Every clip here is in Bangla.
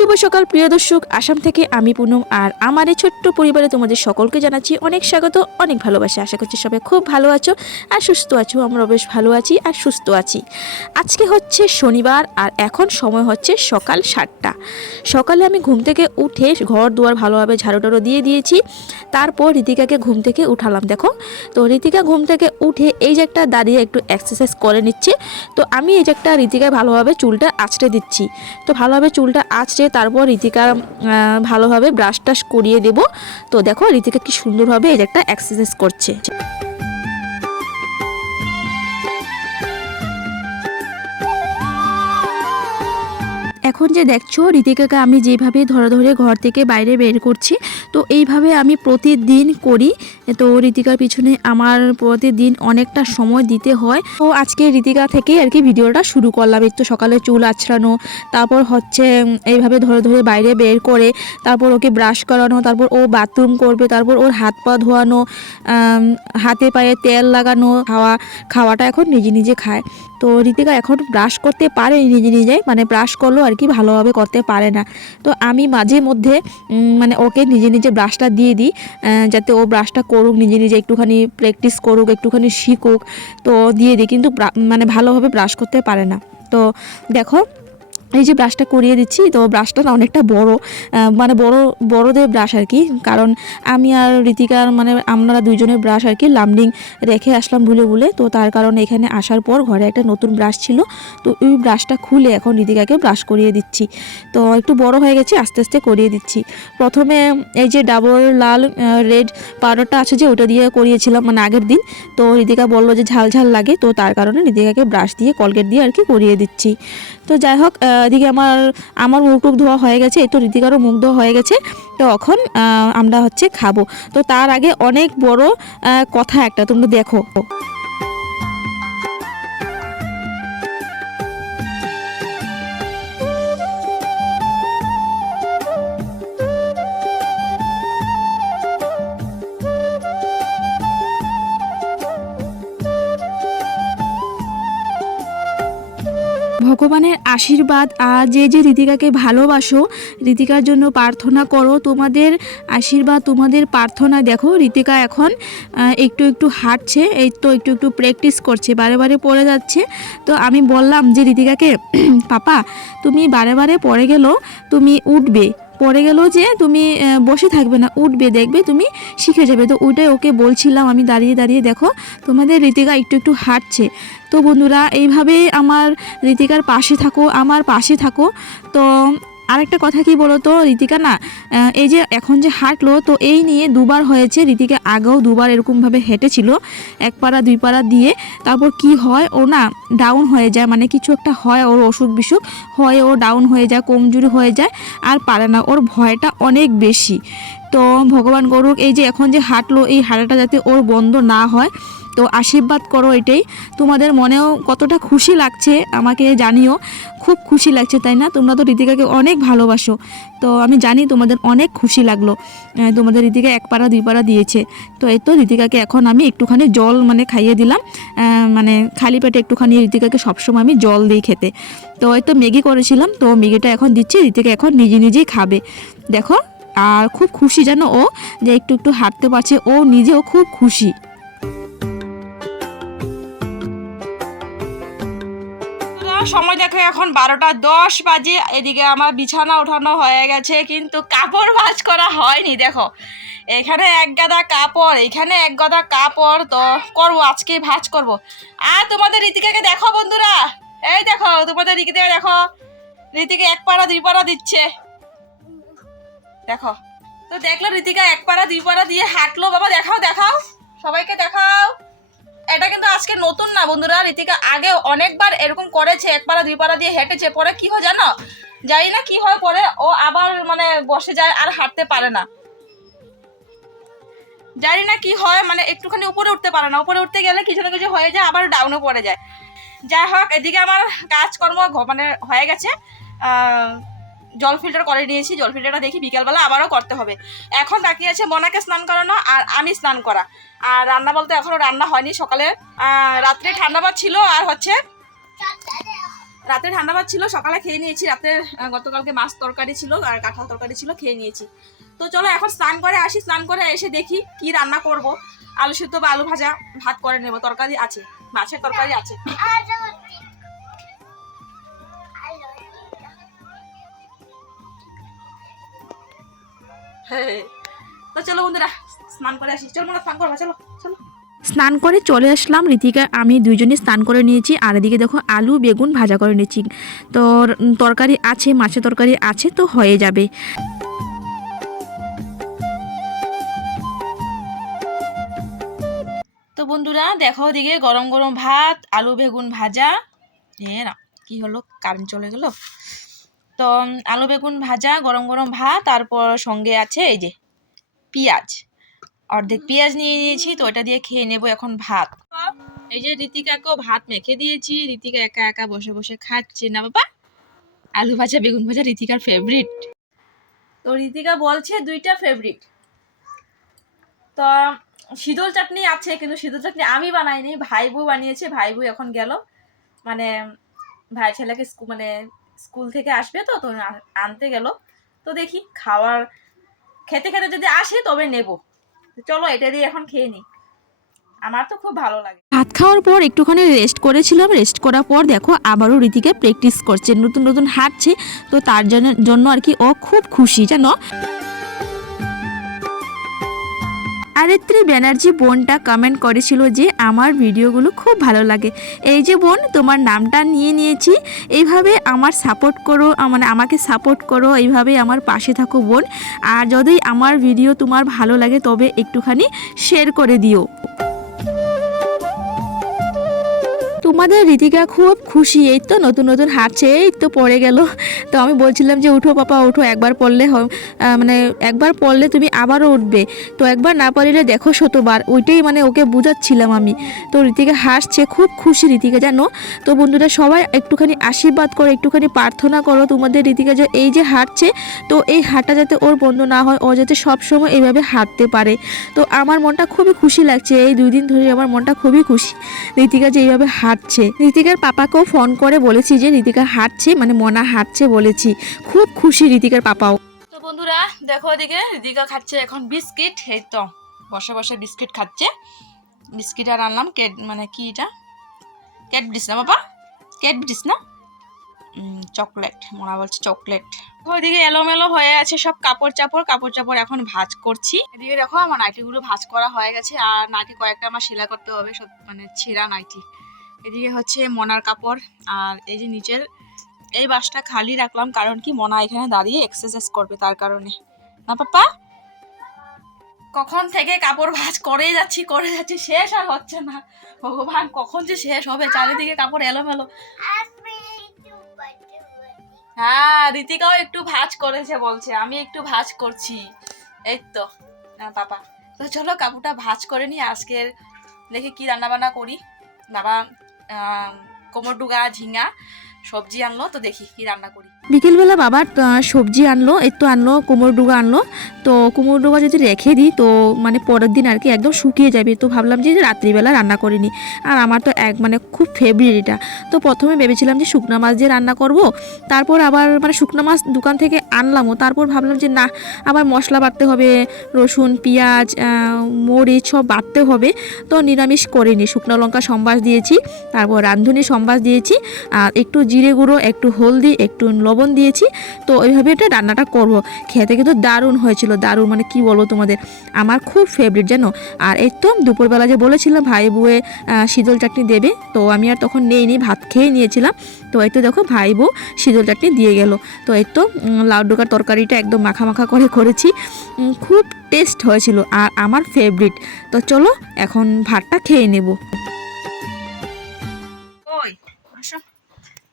শুভ সকাল, প্রিয় দর্শক। আসাম থেকে আমি পুনম আর আমার এই ছোট্ট পরিবারে তোমাদের সকলকে জানাচ্ছি অনেক স্বাগত, অনেক ভালোবাসা। আশা করছি সবাই খুব ভালো আছো আর সুস্থ আছো। আমরা বেশ ভালো আছি আর সুস্থ আছি। আজকে হচ্ছে শনিবার আর এখন সময় হচ্ছে সকাল সাতটা। সকালে আমি ঘুম থেকে উঠে ঘর দুয়ার ভালোভাবে ঝাড়ু টাড়ু দিয়ে দিয়েছি। তারপর ঋতিকাকে ঘুম থেকে উঠালাম, দেখো। তো ঋতিকা ঘুম থেকে উঠে এই যে একটা দাঁড়িয়ে একটু এক্সারসাইজ করে নিচ্ছে। তো আমি এই যে একটা ঋতিকায় ভালোভাবে চুলটা আঁচড়ে দিচ্ছি। তো ভালোভাবে চুলটা আঁচড়ে তারপর ঋতিকা ভালোভাবে ব্রাশ টাশ করিয়ে দেবো। তো দেখো ঋতিকা কি সুন্দরভাবে এটা একটা এক্সারসাইজ করছে। এখন যে দেখছ ঋতিকাকে আমি যেভাবে ধরে ধরে ঘর থেকে বাইরে বের করছি, তো এইভাবে আমি প্রতিদিন করি। তো ঋতিকার পিছনে আমার প্রতিদিন অনেকটা সময় দিতে হয়। তো আজকে ঋতিকা থেকে আর কি ভিডিওটা শুরু করলাম। একটু সকালে চুল আছড়ানো, তারপর হচ্ছে এইভাবে ধরে ধরে বাইরে বের করে, তারপর ওকে ব্রাশ করানো, তারপর ও বাথরুম করবে, তারপর ওর হাত পা ধোয়ানো হাতে পায়ে তেল লাগানো, খাওয়া, খাওয়াটা এখন নিজে নিজে খায়। তো ঋতিকা এখন ব্রাশ করতে পারে নিজে নিজে মানে ব্রাশ করলেও আর কি ভালোভাবে করতে পারে না। তো আমি মাঝে মধ্যে মানে ওকে নিজে নিজে ব্রাশটা দিয়ে দিই যাতে ও ব্রাশটা করুক, নিজে নিজে একটুখানি প্র্যাকটিস করুক, একটুখানি শিখুক, তো দিয়ে দিই। কিন্তু মানে ভালোভাবে ব্রাশ করতে পারে না। তো দেখো এই যে ব্রাশটা করিয়ে দিচ্ছি, তো ব্রাশটা না অনেকটা বড় মানে বড়, বড়দের ব্রাশ আর কি। কারণ আমি আর ঋতিকার মানে আমরা দুজনের ব্রাশ আর কি লামডিং রেখে আসলাম ভুলে ভুলে। তো তার কারণে এখানে আসার পর ঘরে একটা নতুন ব্রাশ ছিল। তো ওই ব্রাশটা খুলে এখন ঋতিকাকে ব্রাশ করিয়ে দিচ্ছি। তো একটু বড় হয়ে গেছে, আস্তে আস্তে করিয়ে দিচ্ছি। প্রথমে এই যে ডাবল লাল রেড পাউডারটা আছে যে, ওটা দিয়ে করিয়েছিলাম মানে আগের দিন। তো ঋতিকা বলল যে ঝাল ঝাল লাগে, তো তার কারণে ঋতিকাকে ব্রাশ দিয়ে কলগেট দিয়ে আর কি করিয়ে দিচ্ছি। তো যাই হোক এদিকে আমার আমার মুখ টুক ধোয়া হয়ে গেছে, এই তো ঋতিকারও মুখ ধোয়া হয়ে গেছে, তো এখন আমরা হচ্ছে খাব। তো তার আগে অনেক বড় কথা একটা, তোমরা দেখো। ভগবানের আশীর্বাদ, আর যে যে ঋতিকাকে ভালোবাসো ঋতিকার জন্য প্রার্থনা করো। তোমাদের আশীর্বাদ, তোমাদের প্রার্থনা, দেখো ঋতিকা এখন একটু একটু হাঁটছে, এই তো একটু একটু প্র্যাকটিস করছে, বারে বারে পড়ে যাচ্ছে। তো আমি বললাম যে ঋতিকাকে পাপা, তুমি বারে বারে পড়ে গেলেও তুমি উঠবে। পড়ে গেলেও যে তুমি বসে থাকবে না, উঠবে, দেখবে তুমি শিখে যাবে। তো ওইটাই ওকে বলছিলাম, আমি দাঁড়িয়ে দাঁড়িয়ে দেখো, তোমাদের ঋতিকা একটু একটু হাঁটছে। তো বন্ধুরা এইভাবে আমার ঋতিকার পাশে থাকো, আমার পাশে থাকো। তো আরেকটা কথা কি বলো তো ঋতিকা না এই যে এখন যে হাঁটলো, তো এই নিয়ে দুবার হয়েছে ঋতিকা আগেও দুবার এরকমভাবে হেঁটেছিল, এক পাড়া, দুই পাড়া দিয়ে। তারপর কি হয়, ও না ডাউন হয়ে যায় মানে কিছু একটা হয় ওর অসুখ বিসুখ, হয় ও ডাউন হয়ে যায়, কমজোরি হয়ে যায়, আর পারে না। ওর ভয়টা অনেক বেশি। তো ভগবান করুক এই যে এখন যে হাঁটলো, এই হাঁটাটা যাতে ওর বন্ধ না হয়, তো আশীর্বাদ করো এটাই। তোমাদের মনেও কতটা খুশি লাগছে আমাকে জানিও। খুব খুশি লাগছে, তাই না? তোমরা তো ঋতিকাকে অনেক ভালোবাসো। তো আমি জানি তোমাদের অনেক খুশি লাগল। তোমাদের ঋতিকা এক পাড়া, দুই পাড়া দিয়েছে। তো এই তো ঋতিকাকে এখন আমি একটুখানি জল মানে খাইয়ে দিলাম। মানে খালি পেটে একটুখানি ঋতিকাকে সবসময় আমি জল দিই খেতে। তো এই তো ম্যাগি করেছিলাম, তো ম্যাগিটা এখন দিচ্ছি, ঋতিকা এখন নিজে নিজেই খাবে। দেখো আর খুব খুশি জানো ও, যে একটু একটু হাঁটতে পারছে। ও নিজেও খুব খুশি। সময় দেখো, এখন বারোটা দশ বাজে। এদিকে আমার বিছানা ওঠানো হয়ে গেছে, কিন্তু কাপড় ভাঁজ করা হয়নি, দেখো। এখানে এক গাদা কাপড়, এখানে এক গাদা কাপড়, তো করব, আজকে ভাঁজ করব। আর তোমাদের রীতিকাকে দেখো, বন্ধুরা। এই দেখো, তোমাদের রীতিকা দেখো। রীতিকে এক পাড়া, দুই পাড়া দিচ্ছে। দেখো। তো দেখল রীতিকা এক পাড়া, দুই পাড়া দিয়ে হাঁটলো। বাবা, দেখাও দেখাও। সবাইকে দেখাও। এটা কিন্তু আজকে নতুন না বন্ধুরা। রীতিকা আগে অনেকবার এরকম করেছে, এক পাড়া, দুই পাড়া দিয়ে হেঁটেছে। পরে কি হয় জানো? জানি না কি হয় পরে। ও আবার মানে বসে যায় আর হাঁটতে পারে না। জানি না কি হয় মানে একটুখানি উপরে উঠতে পারে না। উপরে উঠতে গেলে কিছু না কিছু হয়ে যায়, আবার ডাউনে পড়ে যায়। যাই হোক, এদিকে আমার কাজকর্ম মানে হয়ে গেছে। জল ফিল্টার করে নিয়েছি, জল ফিল্টারটা দেখি বিকালবেলা আবারও করতে হবে। এখন বাকি আছে মনাকে স্নান করানো আর আমি স্নান করা। আর রান্না বলতে এখনও রান্না হয়নি, সকালে রাত্রে ঠান্ডা ভাত ছিল আর হচ্ছে রাতে ঠান্ডা ভাত ছিল, সকালে খেয়ে নিয়েছি। রাতে গতকালকে মাছ তরকারি ছিল আর কাঁঠাল তরকারি ছিল, খেয়ে নিয়েছি। তো চলো এখন স্নান করে আসি, স্নান করে এসে দেখি কি রান্না করব। আলু সিদ্ধ বা আলু ভাজা, ভাত করে নেব, তরকারি আছে, মাছের তরকারি আছে। তো চলো বন্ধুরা স্নান করে আসি। চলো মোরা স্নান করব চলো চলো। স্নান করে চলে আসলাম। ঋতিকা আমি দুইজনে স্নান করে নিয়েছি। আর এদিকে দেখো আলু বেগুন ভাজা করে নিয়েছি। তো তরকারি আছে মাছের তরকারি আছে তো হয়ে যাবে। তো বন্ধুরা দেখো ওদিকে গরম গরম ভাত আলু বেগুন ভাজা। এ না কি হলো? কারেন্ট চলে গেল। তো আলু বেগুন ভাজা, গরম গরম ভাত, তারপর সঙ্গে আছে এই যে পেঁয়াজ। অর্ধেক পেঁয়াজ নিয়ে নিয়েছি, তো এটা দিয়ে খেয়ে নেব এখন ভাত। এই যে রীতিকাকেও ভাত মেখে দিয়েছি, রীতিকা একা একা বসে বসে খাচ্ছে না বাবা? আলু ভাজা, বেগুন ভাজা রীতিকার ফেভারিট তো রীতিকা বলছে দুইটা ফেভারিট তো শীতল চাটনি আছে, কিন্তু শীতল চাটনি আমি বানাইনি ভাই বউ বানিয়েছে ভাই বউ এখন গেল। মানে ভাই ছেলেকে মানে স্কুল থেকে আসবে তো তো আনতে গেল। তো দেখি খাওয়ার, খেতে খেতে যদি আসে তবে নেব। চলো এটা দিয়ে এখন খেয়ে নিই আমার তো খুব ভালো লাগে। ভাত খাওয়ার পর একটুখানি রেস্ট করেছিলাম। রেস্ট করার পর দেখো আবারও রীতিকে প্র্যাকটিস করছে। নতুন নতুন হাঁটছে। তো তার জন্য জন্য আর কি ও খুব খুশি, জানো? আরেত্রী ব্যানার্জি বোনটা কমেন্ট করেছিল যে, আমার ভিডিওগুলো খুব ভালো লাগে। এই যে বোন, তোমার নামটা নিয়ে নিয়েছি। এইভাবে আমার সাপোর্ট করো মানে আমাকে সাপোর্ট করো এইভাবে আমার পাশে থাকো বোন। আর যদি আমার ভিডিও তোমার ভালো লাগে, তবে একটুখানি শেয়ার করে দিও। তোমাদের রীতিকা খুব খুশি, এই তো নতুন নতুন হাঁটছে, এই তো পড়ে গেল। তো আমি বলছিলাম যে, উঠো পাপা, উঠো, একবার পড়লে মানে একবার পড়লে তুমি আবারও উঠবে। তো একবার না পারলে দেখো শতবার, ওইটাই মানে ওকে বুঝাচ্ছিলাম আমি। তো রীতিকা হাসছে, খুব খুশি রীতিকা, জানো? তো বন্ধুরা, সবাই একটুখানি আশীর্বাদ করো, একটুখানি প্রার্থনা করো তোমাদের রীতিকা যে এই যে হাঁটছে, তো এই হাঁটা যাতে ওর বন্ধ না হয়, ও যাতে সবসময় এইভাবে হাঁটতে পারে। তো আমার মনটা খুবই খুশি লাগছে, এই দুই দিন ধরে আমার মনটা খুবই খুশি। ঋতিকা যে এইভাবে হাঁটছে। ঋতিকার পাপাকেও ফোন করে বলেছি যে, ঋতিকা হাঁটছে? মানে মনা হাঁটছে বলেছি। খুব খুশি ঋতিকার পাপাও। তো বন্ধুরা, দেখো এদিকে দিদিকা খাচ্ছে এখন বিস্কিট। এই তো, বসে বসে বিস্কিট খাচ্ছে। বিস্কিট আর আনলাম, কেট মানে কি এটা? ক্যাডব্রিস না বাবা? ক্যাডব্রিস না? চকলেট, মনে বলছে চকলেট। ওইদিকে এলোমেলো হয়ে আছে সব কাপড় চাপড় কাপড় চাপড় এখন ভাজ করছি। এদিকে দেখো আমার নাইটিগুলো ভাজ করা হয়ে গেছে, আর নাইটি কয়েকটা আমার সেলাই করতে হবে, সব মানে ছেঁড়া নাইটি। এদিকে হচ্ছে মনার কাপড় আর এই যে নিচের এই বাসটা খালি রাখলাম, কারণ কি মনা এখানে দাঁড়িয়ে এক্সারসাইজ করবে তার কারণে। না, পাপা? কখন থেকে কাপড় ভাজ করে যাচ্ছি করে যাচ্ছি, শেষ আর হচ্ছে না। ভগবান, কখন যে শেষ হবে, চারিদিকে কাপড় এলোমেলো। হ্যাঁ রীতিকাও একটু ভাজ করেছে বলছে, আমি একটু ভাজ করছি। এই তো হ্যাঁ পাপা। তো চলো, কাপড়টা ভাজ করে নি আজকের দেখে কি রান্না বান্না করি। বাবা কোমর ডুগা ঝিঙা সবজি আনলো তো দেখি কি রান্না করি। বিকেলবেলা বাবার সবজি আনলো একটু আনলো কুমড়ো ডুগা আনলো। তো কুমড়ো ডুগা যদি রেখে দিই, তো মানে পরের দিন আর কি একদম শুকিয়ে যাবে। তো ভাবলাম যে রাত্রিবেলা রান্না করিনি আর আমার তো এক মানে খুব ফেভারিট এটা। তো প্রথমে ভেবেছিলাম যে শুকনো মাছ দিয়ে রান্না করব। তারপর আবার মানে শুকনো মাছ দোকান থেকে আনলামও। তারপর ভাবলাম যে না, আবার মশলা বাটতে হবে, রসুন, পেঁয়াজ মরিচ সব বাটতে হবে। তো নিরামিষ করিনি শুকনো লঙ্কা সম্বাস দিয়েছি, তারপর রাঁধুনি সম্বাস দিয়েছি। আর একটু জিরে গুঁড়ো, একটু হলদি, একটু লবণ দিয়েছি তো ওইভাবে এটা রান্নাটা করব। খেতে কিন্তু দারুণ হয়েছিল দারুণ মানে কি বলব তোমাদের? আমার খুব ফেভারিট জানো? আর তো দুপুরবেলা যে বলেছিলাম ভাই বউয়ে শীতল চাটনি দেবে তো আমি আর তখন নেইনি ভাত খেয়ে নিয়েছিলাম। তো এই তো দেখো ভাই বউ শীতল চাটনি দিয়ে গেল। তো এই তো উম, লাউ ডোকার তরকারিটা একদম মাখা মাখা করে করেছি। খুব টেস্ট হয়েছিল আর আমার ফেভারিট তো চলো এখন ভাতটা খেয়ে নেব।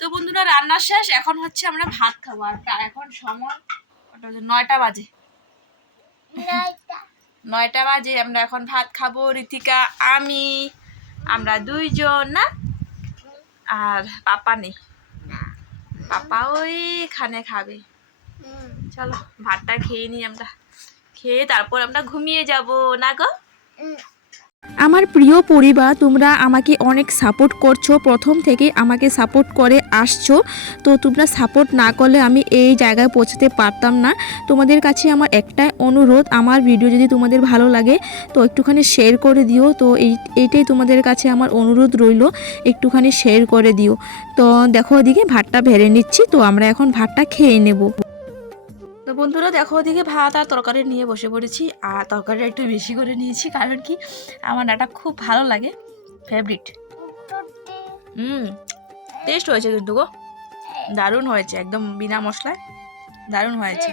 তো বন্ধুরা রান্না শেষ। এখন হচ্ছে আমরা ভাত খাব। আর এখন সময়? নয়টা বাজে। নয়টা। বাজে। আমরা এখন ভাত খাব ঋতিকা আমি আমরা দুইজন না? আর পাপা নেই। পাপা ওইখানে খাবে। চলো ভাতটা খেয়ে নিই আমরা। খেয়ে তারপর আমরা ঘুমিয়ে যাব না গো? আমার প্রিয় পরিবার তোমরা আমাকে অনেক সাপোর্ট করছ। প্রথম থেকে আমাকে সাপোর্ট করে আসছো। তো তোমরা সাপোর্ট না করলে আমি এই জায়গায় পৌঁছাতে পারতাম না। তোমাদের কাছে আমার একটাই অনুরোধ, আমার ভিডিও যদি তোমাদের ভালো লাগে, তো একটুখানি শেয়ার করে দিও। তো এই, এইটাই তোমাদের কাছে আমার অনুরোধ রইল, একটুখানি শেয়ার করে দিও। তো দেখো ওদিকে ভাতটা ভেড়ে নিচ্ছি, তো আমরা এখন ভাতটা খেয়ে নেব। তো বন্ধুরা দেখো ওদিকে ভাত আর তরকারি নিয়ে বসে পড়েছি, আর তরকারিটা একটু বেশি করে নিয়েছি, কারণ কি আমার ডাটা খুব ভালো লাগে ফেভারিট হুম টেস্ট হয়েছে কিন্তু গো, দারুণ হয়েছে, একদম বিনা মশলায়, দারুণ হয়েছে।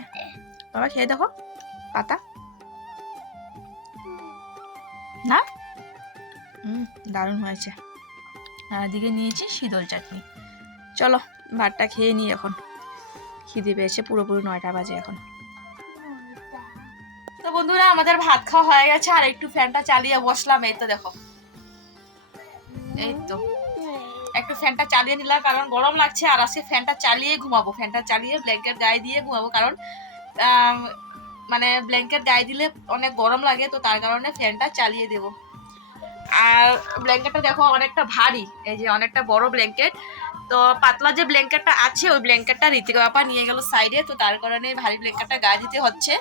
বাবা খেয়ে দেখো, পাতা। না? হুম, দারুণ হয়েছে। আর এদিকে নিয়েছি শীতল চাটনি। চলো, ভাতটা খেয়ে নিই এখন। খিদে পেয়েছে, পুরোপুরি নয়টা বাজে এখন। তো বন্ধুরা, আমাদের ভাত খাওয়া হয়ে গেছে, আর একটু ফ্যানটা চালিয়ে বসলাম, এই তো দেখো। এই তো। একটু ফ্যানটা চালিয়ে নিলাম, কারণ গরম লাগছে, আর আজকে ফ্যানটা চালিয়ে ঘুমাবো। ফ্যানটা চালিয়ে ব্ল্যাঙ্কেট গায়ে দিয়ে ঘুমাবো, কারণ মানে ব্ল্যাঙ্কেট গায়ে দিলে অনেক গরম লাগে, তো তার কারণে ফ্যানটা চালিয়ে দেবো। আর ব্ল্যাঙ্কেটটা দেখো অনেকটা ভারী, এই যে অনেকটা বড় ব্ল্যাঙ্কেট তো পাতলা যে ব্ল্যাঙ্কেটটা আছে, ওই ব্ল্যাঙ্কেটটা ঋতিকা বাপা নিয়ে গেল সাইডে তো তার কারণে ভারী ব্ল্যাঙ্কেটটা গায়ে দিতে হচ্ছে।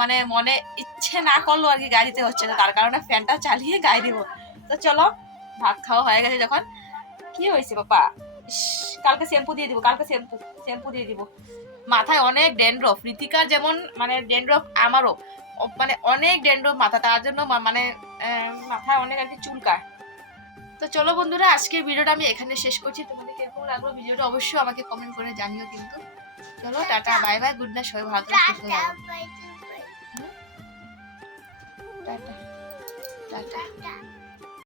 মানে মনে ইচ্ছে না করল আর কি গায়ে দিতে হচ্ছে তো তার কারণে ফ্যানটা চালিয়ে গায়ে দিব। তো চলো, ভাত খাওয়া হয়ে গেছে যখন। কি হয়েছে বাপা কালকে শ্যাম্পু দিয়ে দিব, কালকে শ্যাম্পু শ্যাম্পু দিয়ে দিব। মাথায় অনেক ড্যান্ড্রফ ঋতিকার যেমন মানে ড্যান্ড্রফ আমারও। মানে অনেক ড্যান্ড্রফ মাথা, তার জন্য মানে মাথায় অনেক আর কি চুলকায়। তো চলো বন্ধুরা, আজকের ভিডিওটা আমি এখানে শেষ করছি। তোমাদের কীরকম লাগল ভিডিওটা অবশ্যই আমাকে কমেন্ট করে জানিও কিন্তু। চলো tata. Bye bye good night সবাই ভালো থাকো, টাটা। টাটা।